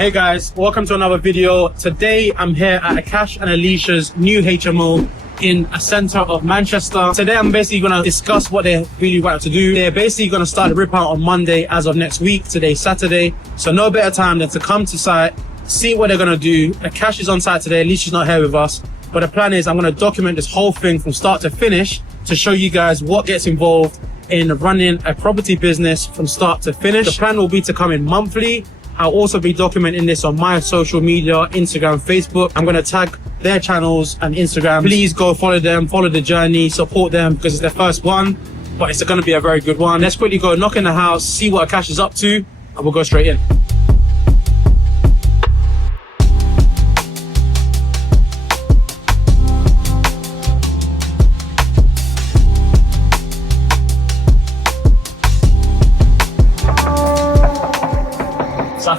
Hey guys, welcome to another video. Today I'm here at Akash and Alysha's new HMO in a centre of Manchester. Today I'm basically going to discuss what they really want to do. They're basically going to start the rip out on Monday as of next week. Today's Saturday. So no better time than to come to site, see what they're going to do. Akash is on site today, Alysha's not here with us. But the plan is I'm going to document this whole thing from start to finish to show you guys what gets involved in running a property business from start to finish. The plan will be to come in monthly. I'll also be documenting this on my social media, Instagram, Facebook. I'm going to tag their channels and Instagram. Please go follow them, follow the journey, support them because it's their first one, but it's going to be a very good one. Let's quickly go knock in the house, see what Akash is up to, and we'll go straight in.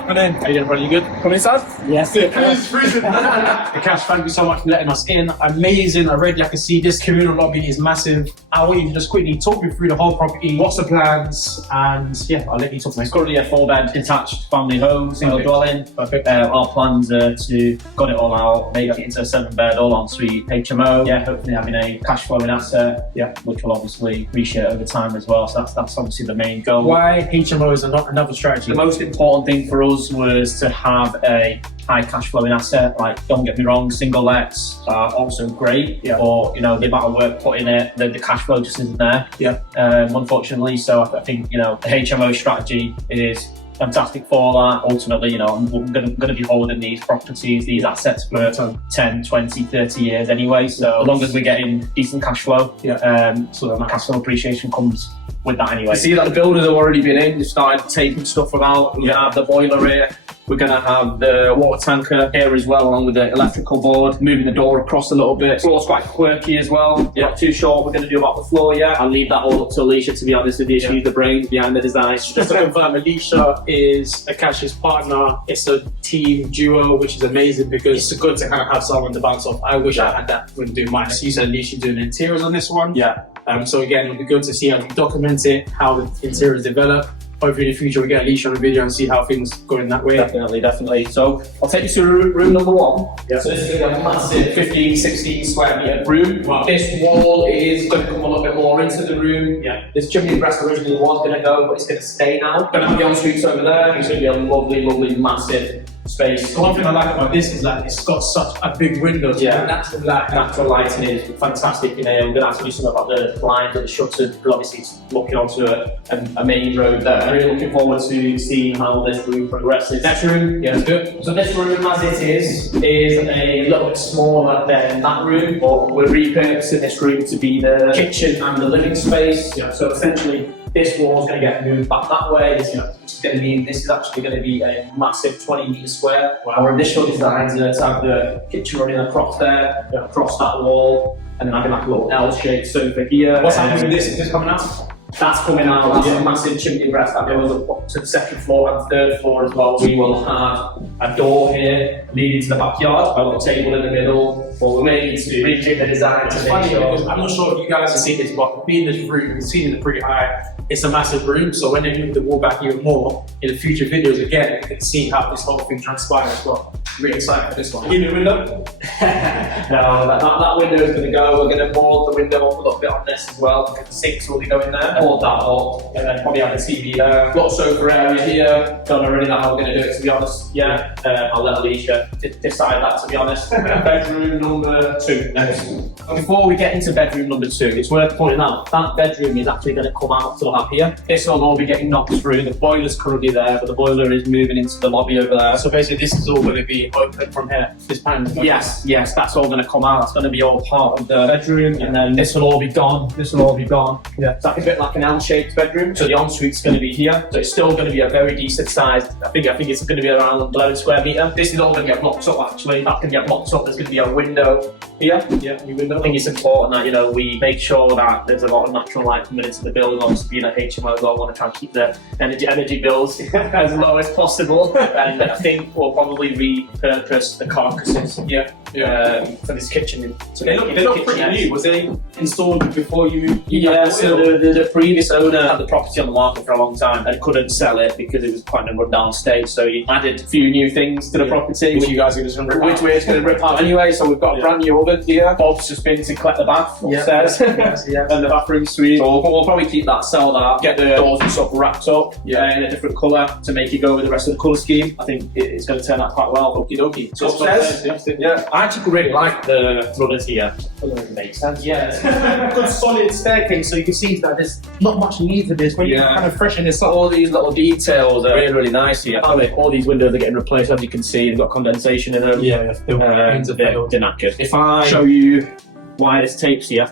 Come in. How you doing, brother? You good? Come inside? Yes. Akash, thank you so much for letting us in. Amazing. Already I can see this communal lobby is massive. I want you to just quickly talk me through the whole property. What's the plans? And yeah, I'll let you talk to me. It's currently a 4-bed detached family home, single dwelling. Perfect. Our plans are to gut it all out, make it into a 7-bed all-en-suite HMO. Yeah, hopefully having a cash flowing asset. Yeah, which will obviously appreciate over time as well. So that's obviously the main goal. Why HMOs are not another strategy? The most important thing for us was to have a high cash flowing asset. Like, don't get me wrong, single lets are also great, but you know, the amount of work put in it, the cash flow just isn't there. Unfortunately. So I think, you know, the HMO strategy is fantastic for that. Ultimately, you know, I'm going to be holding these properties, these assets for 10, 20, 30 years anyway. So as long as we're getting decent cash flow, so that cash flow appreciation comes with that anyway. You see that the builders have already been in, they've started taking stuff out. We have the boiler here. We're going to have the water tanker here as well, along with the electrical board, moving the door across a little bit. Floor's quite quirky as well. Not too sure what we're going to do about the floor yet. I'll leave that all up to Alysha, to be honest with you. She's the brains behind the design. Just to confirm, Alysha is Akash's partner. It's a team duo, which is amazing because it's good to kind of have someone to bounce off. I wish I had that when doing mine. So you said Alysha doing interiors on this one. So again, it'll be good to see how we document it, how the interiors develop. Hopefully in the future we get Alysha on a video and see how things go in that way. Definitely. So I'll take you to room number 1. So this is going to be a massive 15, 16 square metre room. Wow. This wall is going to come a little bit more into the room. This chimney breast originally was going to go, but it's going to stay now. Going to have the en-suites over there. It's going to be a lovely, lovely, massive space. The one thing I like about this is that it's got such a big window. Natural light. Natural lighting is fantastic. You know, we're going to have to do something about the blinds and the shutters, because obviously it's looking onto a main road there. I'm really looking forward to seeing how this room progresses. Next room, it's good. So this room, as it is a little bit smaller than that room, but we're repurposing this room to be the kitchen and the living space. So essentially, this wall is going to get moved back that way. Which is going to mean this is actually going to be a massive 20 metre square. Our initial designs are to have the kitchen running across there, across that wall, and then having like a little L-shaped sofa here. What's happening with this? Is this coming out? That's coming out. That's a massive chimney breast that goes up to the 2nd floor and 3rd floor as well. We will have a door here leading to the backyard, a little table in the middle, but we may need to rejig the design to make sure. I'm not sure if you guys have seen this, but being this room, you've seen it pretty high. It's a massive room, so when they move the wall back even more, in the future videos again, you can see how this whole thing transpires as well. Really excited for this one. Give me a window? No, that window is going to go. We're going to board the window up a little bit on this as well, because the sinks will be going there. Board that up, and then probably have the TV there. Got a sofa area here. Don't know really know how we're going to do it, to be honest. I'll let Alysha decide that, to be honest. Bedroom number 2 next. Before we get into bedroom number 2, it's worth pointing out that bedroom is actually going to come out to the lap here. This will all be getting knocked through. The boiler's currently there, but the boiler is moving into the lobby over there. So basically this is all going to be open from here, this panel? Yes, that's all going to come out. That's going to be all part of the bedroom, and then this will all be gone. This will all be gone. It's like a bit like an L-shaped bedroom. So the ensuite's going to be here. So it's still going to be a very decent sized. I think it's going to be around 11 square metre. This is all going to get blocked up actually. That's going to get blocked up. There's going to be a window here. New window. I think it's important that, you know, we make sure that there's a lot of natural light coming into the building. Obviously being a HMO, I want to try and keep the energy bills as low as possible. And I think we'll probably repurposed the carcasses for this kitchen. So They look pretty new. Was they installed before you? Yeah, so the previous owner had the property on the market for a long time and couldn't sell it because it was quite in a rundown state. So he added a few new things to the property, Which you guys are just going to rip out. which we're just going to rip out anyway. So we've got a brand new oven here. Bob's just been to collect the bath upstairs and the bathroom suite. So we'll probably keep that, sell that, get the doors and stuff wrapped up in a different colour to make it go with the rest of the colour scheme. I think it's going to turn out quite well. Okie dokie. So upstairs, I actually really like the runners here. It makes sense. Yeah. Good solid staircase, so you can see that there's not much need for this when you kind of freshen this up. All these little details are really, really nice here. All these windows are getting replaced, as you can see. They've got condensation in them. Yeah, they're knackered. If I show you why this tape's here,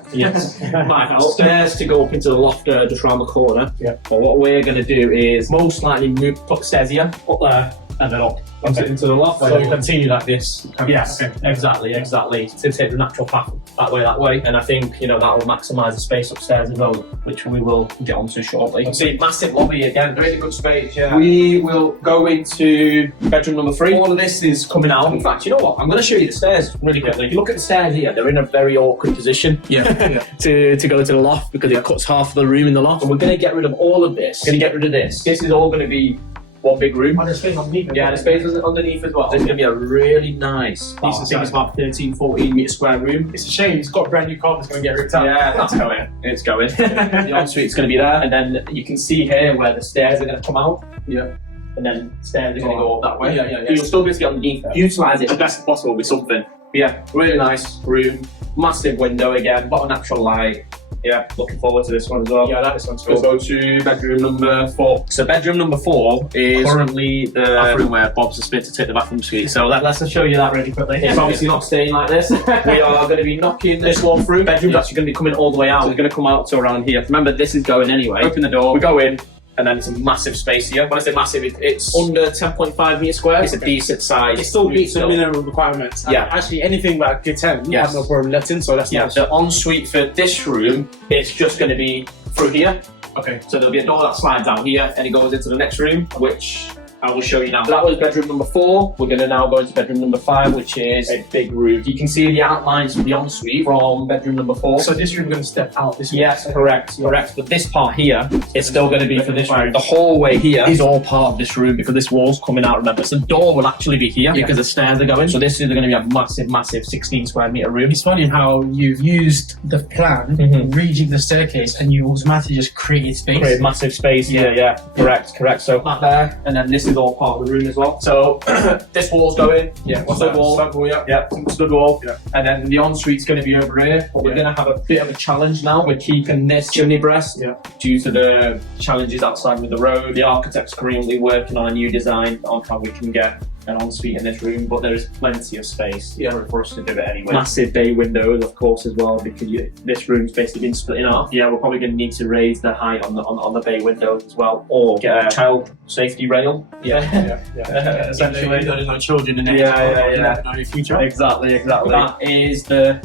might help. Stairs to go up into the loft just around the corner. But what we're going to do is most likely move upstairs here, up there, and then up into the loft. So we continue like this. Yes, exactly. To take the natural path that way. And I think, that will maximise the space upstairs as well, which we will get onto shortly. See, massive lobby again, really good space. We will go into bedroom number 3. All of this is coming out. In fact, you know what? I'm going to show you the stairs really quickly. If you look at the stairs here, they're in a very awkward position to go to the loft because it cuts half of the room in the loft. And we're going to get rid of all of this. We're going to get rid of this. This is all going to be one big room. Oh, there's space underneath. Yeah, the space is underneath as well. There's going to be a really nice, I think it's about 13-14 metre square room. It's a shame, it's got a brand new carpet that's going to get ripped out. Yeah, that's going. It's going. The ensuite's going to be there, and then you can see here where the stairs are going to come out. Yeah. And then the stairs are going to go up that way. Yeah. You'll still be able to get underneath it. Utilise it as best as possible with something. Yeah, really nice room. Massive window again, lot of natural light. Yeah, looking forward to this one as well. Yeah, I like this one too. We'll go to bedroom number 4. So bedroom number 4 is currently the bathroom where Bob's has been to take the bathroom suite. So let's just show you that really quickly. It's obviously not staying like this. We are going to be knocking this wall through. Bedroom's actually going to be coming all the way out. So it's going to come out to around here. Remember, this is going anyway. Open the door, we go in, and then it's a massive space here. When I say massive, it's under 10.5 metre square. It's a decent size. It still meets the minimum requirements. Yeah. Actually, anything like a 10, I have no problem letting, so that's nice. The ensuite for this room, it's just going to be through here. Okay. So there'll be a door that slides down here and it goes into the next room, which I will show you now. So that was bedroom number 4. We're going to now go into bedroom number 5, which is a big room. You can see the outlines of the ensuite from bedroom number 4. So this room is going to step out. This room. Yes, correct. But this part here is still going to be for this room. The hallway here is all part of this room because this wall's coming out, remember. So the door will actually be here because the stairs are going. So this is going to be a massive 16 square metre room. It's funny how you've used the plan, rejig the staircase, and you automatically just created space. Create massive space. Yeah. Correct. So that there, and then this is all part of the room as well. So this wall's going. Yeah. What's that wall? Stud wall, Yeah, stud wall. Yeah. And then the ensuite's going to be over here. But we're going to have a bit of a challenge now. We're keeping this chimney breast due to the challenges outside with the road. The architect's currently working on a new design on how we can get an ensuite in this room, but there is plenty of space for us to do it anyway. Massive bay windows, of course, as well, because this room's basically been split in half. Yeah, we're probably going to need to raise the height on the bay windows as well, or get a child safety rail. Essentially, there's no children in it. Yeah. No future. Exactly. That is the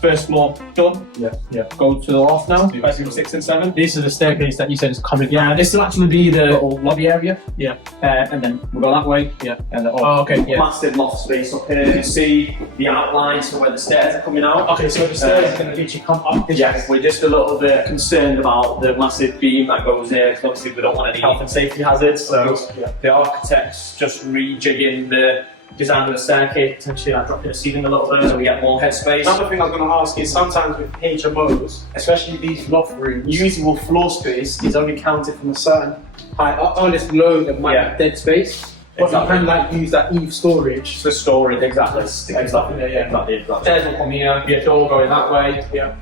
first floor done. Yeah. Go to the loft now. Bedroom 6 and 7. This is the staircase that you said is coming. Yeah, this will actually be the little lobby area. Yeah. And then we'll go that way. Yeah. And massive loft space up here. You can see the outlines for where the stairs are coming out. Okay, so the stairs are going to literally come up. Yes, we're just a little bit concerned about the massive beam that goes there, because obviously we don't want any health and safety hazards. So the architect's just rejigging the design of the staircase, potentially like dropping the ceiling a little bit so we get more headspace. Another thing I was going to ask is sometimes with HMOs, especially these loft rooms, usual floor space is only counted from a certain height. Unless below there might be dead space. But you can like use that Eve storage. For storage, exactly. Stairs will come here, be a door going that way. Yeah.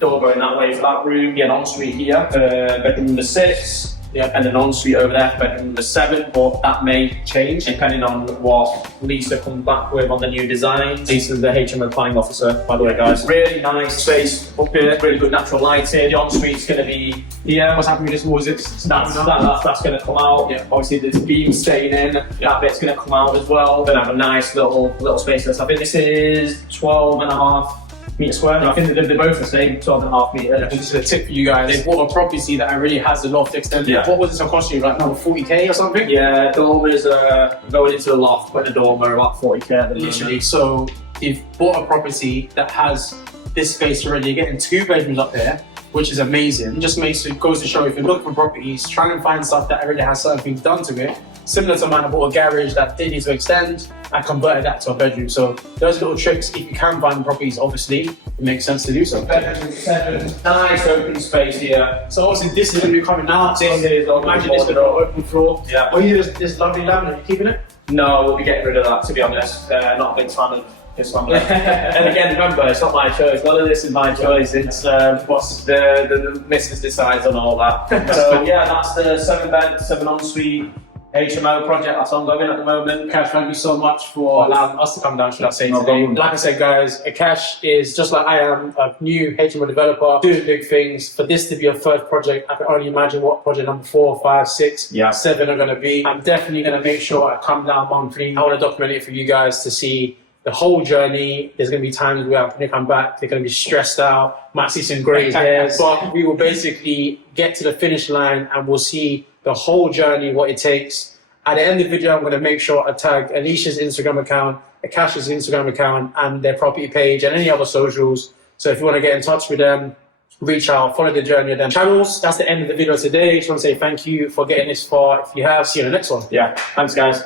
Door going that way for that room, be an ensuite here, bedroom number 6. Yeah, and an ensuite over there for bedroom number 7, but that may change depending on what Lisa comes back with on the new design. Lisa's the HMO planning officer, by the way, guys. Really nice space up here, really good natural lighting. The ensuite's going to space here. What's happening with this wall? Is it that's going to come out. Yeah. Obviously, there's beam staying in. That bit's going to come out as well. Then have a nice little space. I think this is 12.5 metre square. I think they're both the same, 12.5 metres. And this is a tip for you guys. They bought a property that already has the loft extended. Yeah. What was this cost you? Like another 40k or something? Yeah, dormers going into the loft, putting a dormer about 40k at the Literally. moment. So you've bought a property that has this space already. You're getting 2 bedrooms up there, which is amazing. It just goes to show if you're looking for properties, try and find stuff that already has certain things done to it. Similar to mine, I bought a garage that did need to extend. I converted that to a bedroom. So those little tricks, if you can find properties, obviously, it makes sense to do so. Bedroom 7, nice open space here. So obviously this is going to be coming out. So This is imagine this is an open floor. Yeah. Oh, you this lovely laminate, you keeping it? No, we'll be getting rid of that, to be honest. Not a big fan of this one. And again, remember, it's not my choice. None of this is my choice. It's what the missus decides on all that. So yeah, that's the 7-bed, 7 ensuite HMO project that's ongoing at the moment. Akash, thank you so much for allowing us to come down, should I say, No today. problem. Like I said, guys, Akash is just like I am, a new HMO developer, doing big things. For this to be a third project, I can only imagine what project number 4, 5, 6, Yeah. 7 are going to be. I'm definitely going to make sure I come down monthly. I want to document it for you guys to see the whole journey. There's going to be times where I'm going to come back, they're going to be stressed out, might see some grey hairs, but we will basically get to the finish line and we'll see the whole journey, what it takes. At the end of the video, I'm going to make sure I tag Alysha's Instagram account, Akash's Instagram account, and their property page and any other socials. So if you want to get in touch with them, reach out, follow the journey of them channels. That's the end of the video today. Just want to say thank you for getting this far. If you have, see you in the next one. Yeah, thanks guys.